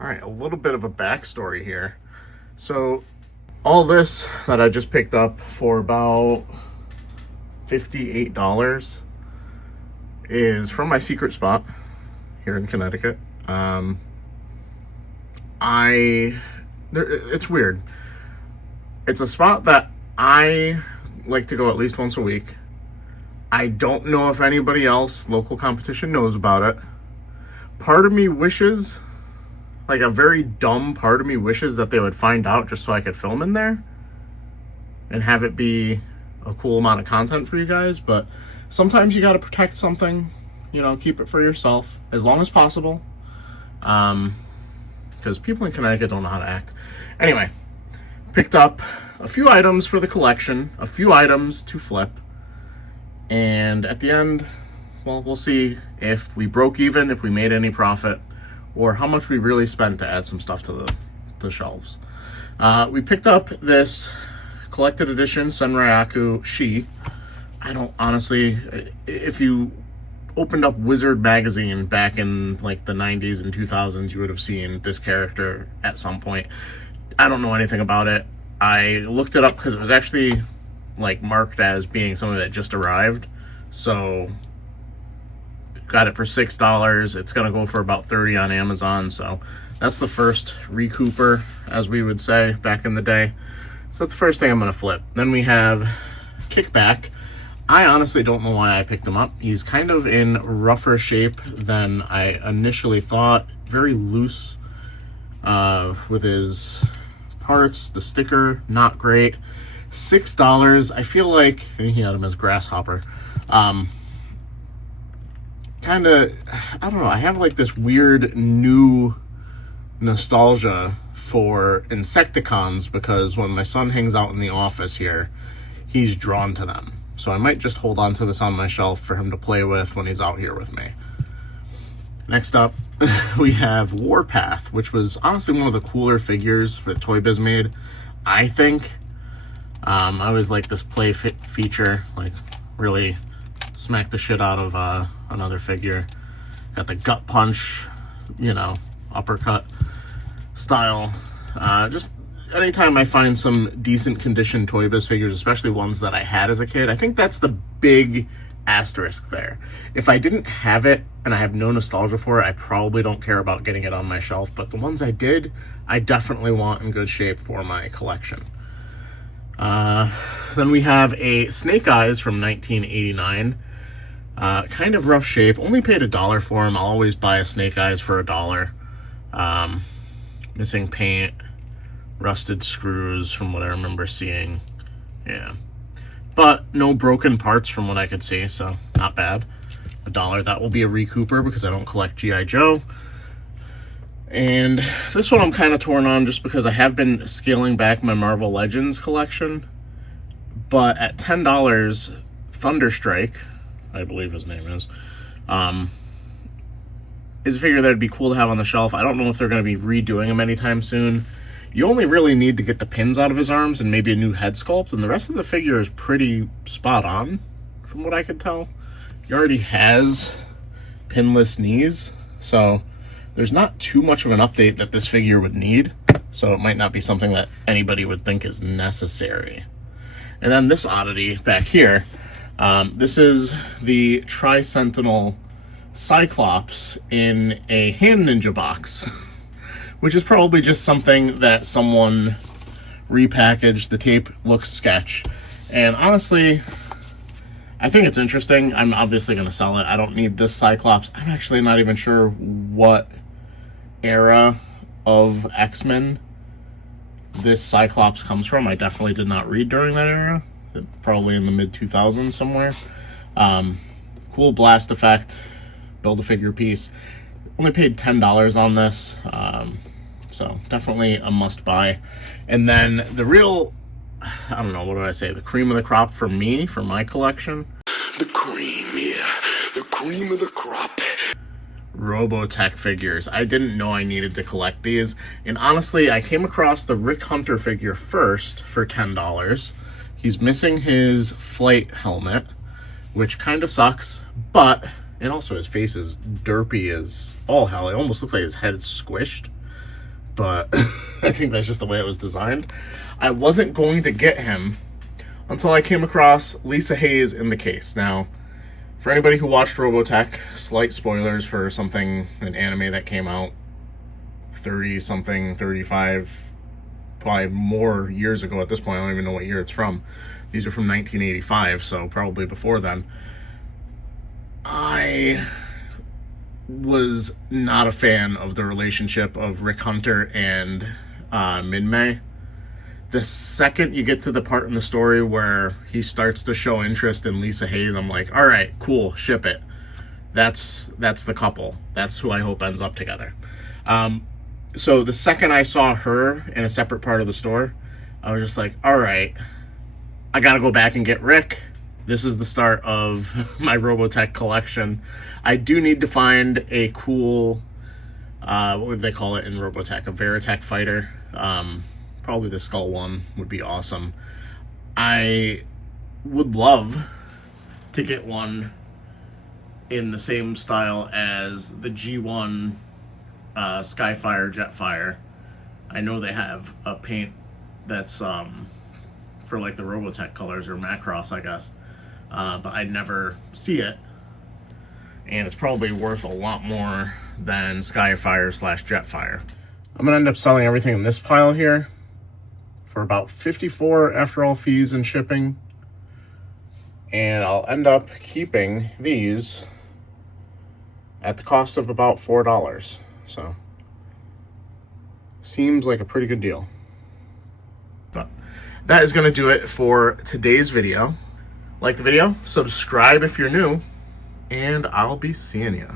All right, a little bit of a backstory here. So, all this that I just picked up for about $58 is from my secret spot here in Connecticut. It's weird. It's a spot that I like to go at least once a week. I don't know if anybody else, local competition, knows about it. Part of me wishes, like a very dumb part of me wishes that they would find out just so I could film in there and have it be a cool amount of content for you guys. But sometimes you got to protect something, keep it for yourself as long as possible. Because people in Connecticut don't know how to act. Anyway, picked up a few items for the collection, a few items to flip. And at the end, well, we'll see if we broke even, if we made any profit, or how much we really spent to add some stuff to the shelves. We picked up this collected edition Senryaku Shi. I don't honestly, if you opened up Wizard magazine back in like the 90s and 2000s, you would have seen this character at some point. I don't know anything about it. I looked it up because it was actually like marked as being something that just arrived. So got it for $6. It's gonna go for about $30 on Amazon. So that's the first recouper, as we would say back in the day. So that's the first thing I'm gonna flip. Then we have Kickback. I honestly don't know why I picked him up. He's kind of in rougher shape than I initially thought. Very loose with his parts. The sticker, not great. $6. I feel like, and he had him as Grasshopper. Kind of, I don't know, I have like this weird new nostalgia for Insecticons because when my son hangs out in the office here, he's drawn to them. So I might just hold on to this on my shelf for him to play with when he's out here with me. Next up, we have Warpath, which was honestly one of the cooler figures that Toy Biz made, I think. I always like this play feature, like really smack the shit out of another figure. Got the gut punch, uppercut style. Just anytime I find some decent condition Toy Biz figures, especially ones that I had as a kid, I think that's the big asterisk there. If I didn't have it and I have no nostalgia for it, I probably don't care about getting it on my shelf. But the ones I did, I definitely want in good shape for my collection. Then we have a Snake Eyes from 1989. Kind of rough shape. Only paid $1 for him. I'll always buy a Snake Eyes for $1. Missing paint, rusted screws from what I remember seeing. Yeah. But no broken parts from what I could see, so not bad. $1. That will be a recouper because I don't collect G.I. Joe. And this one I'm kind of torn on just because I have been scaling back my Marvel Legends collection. But at $10, Thunderstrike, I believe his name is a figure that would be cool to have on the shelf. I don't know if they're going to be redoing him anytime soon. You only really need to get the pins out of his arms and maybe a new head sculpt, and the rest of the figure is pretty spot on from what I could tell. He already has pinless knees, so there's not too much of an update that this figure would need, so it might not be something that anybody would think is necessary. And then this oddity back here, this is the Tri-Sentinel Cyclops in a Hand Ninja box, which is probably just something that someone repackaged. The tape looks sketch, and honestly, I think it's interesting. I'm obviously going to sell it. I don't need this Cyclops. I'm actually not even sure what era of X-Men this Cyclops comes from. I definitely did not read during that era. Probably in the mid-2000s somewhere. Cool blast effect. Build-A-Figure piece. Only paid $10 on this. So definitely a must-buy. And then the real, I don't know, what do I say? The cream of the crop for me, for my collection. The cream, yeah. The cream of the crop. Robotech figures. I didn't know I needed to collect these. And honestly, I came across the Rick Hunter figure first for $10. He's missing his flight helmet, which kind of sucks, but, and also his face is derpy as all hell. It almost looks like his head is squished. but I think that's just the way it was designed. I wasn't going to get him until I came across Lisa Hayes in the case. Now, for anybody who watched Robotech, slight spoilers for something, an anime that came out 30-something, 35, probably more years ago at this point. I don't even know what year it's from. These are from 1985, so probably before then. I was not a fan of the relationship of Rick Hunter and Min-Mei. The second you get to the part in the story where he starts to show interest in Lisa Hayes, I'm like, all right, cool, ship it. That's the couple. That's who I hope ends up together. So the second I saw her in a separate part of the store, I was just like, all right, I gotta go back and get Rick. This is the start of my Robotech collection. I do need to find a cool, what would they call it in Robotech? A Veritech fighter. Probably the Skull one would be awesome. I would love to get one in the same style as the G1 Skyfire Jetfire. I know they have a paint that's for like the Robotech colors, or Macross, I guess. But I never see it. And it's probably worth a lot more than Skyfire / Jetfire. I'm going to end up selling everything in this pile here for about $54 after all fees and shipping. And I'll end up keeping these at the cost of about $4. So, seems like a pretty good deal. But that is going to do it for today's video. Like the video, subscribe if you're new, and I'll be seeing you.